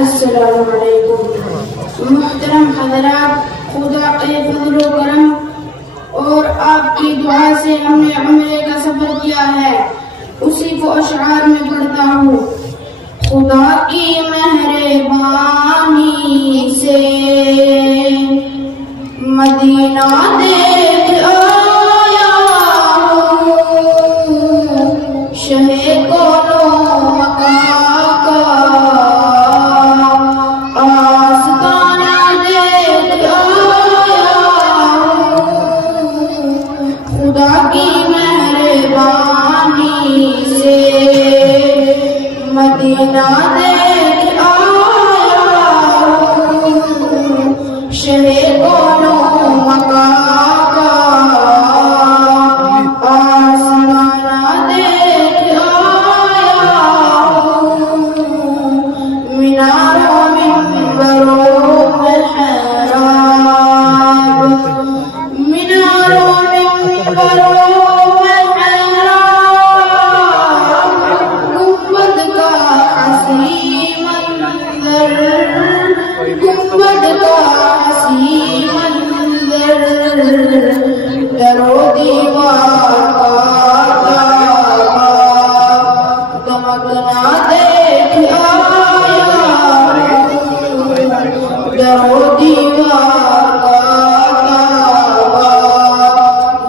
अस्सलामु अलैकुम। मुहतरम हज़रात, खुदा के फज़ल व करम और आपकी दुआ से हमने उम्रे का सफर किया है, उसी को अशआर में पढ़ता हूँ। खुदा की मेहरबानी से मदीना देख आया हूँ, शहे कोनो मक्का का आस्ताना देख आया हूँ। खुदा की मेहरबानी से मदीना देख आया हूँ, शहे कोनो मक्का का आस्ताना देख आया हूँ। मीनारों मिंबरों में हैराब, मीनारों मिंबरों में हैराब, गुंबद का हसी मंजर, गुंबद का हसी मंजर, दरो दीवार का दमकना देख आया हूँ, दरो दीवार का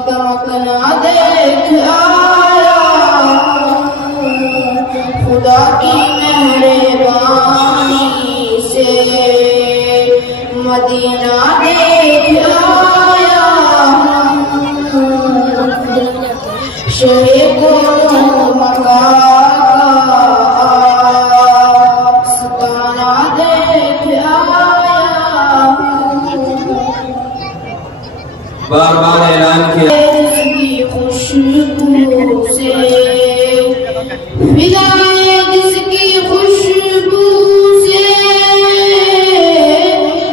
दमकना देख आया हूँ। खुदा की मेहरबानी से मदीना देख आया हूँ, शहे कोनो मक्का का आस्ताना देख आया हूँ। बार बार ऐलान किया जिसकी खुशबू से विदाई, जिसकी खुशबू से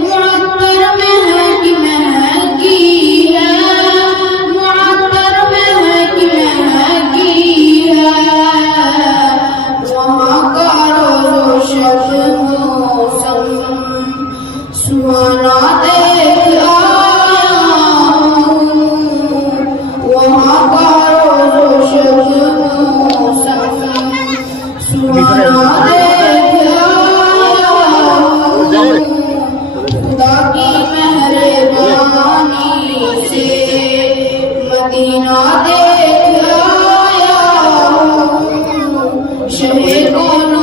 मुअत्तर महकी महकी है, मुअत्तर महकी महकी है। वहाँ का रोज़ शब मौसम सुहाना देख आया हूँ, वहाँ का रोज़ शब मौसम सुहाना देख आया हूँ। खुदा की मेहरबानी से मदीना देख आया हूँ, शहे कोनो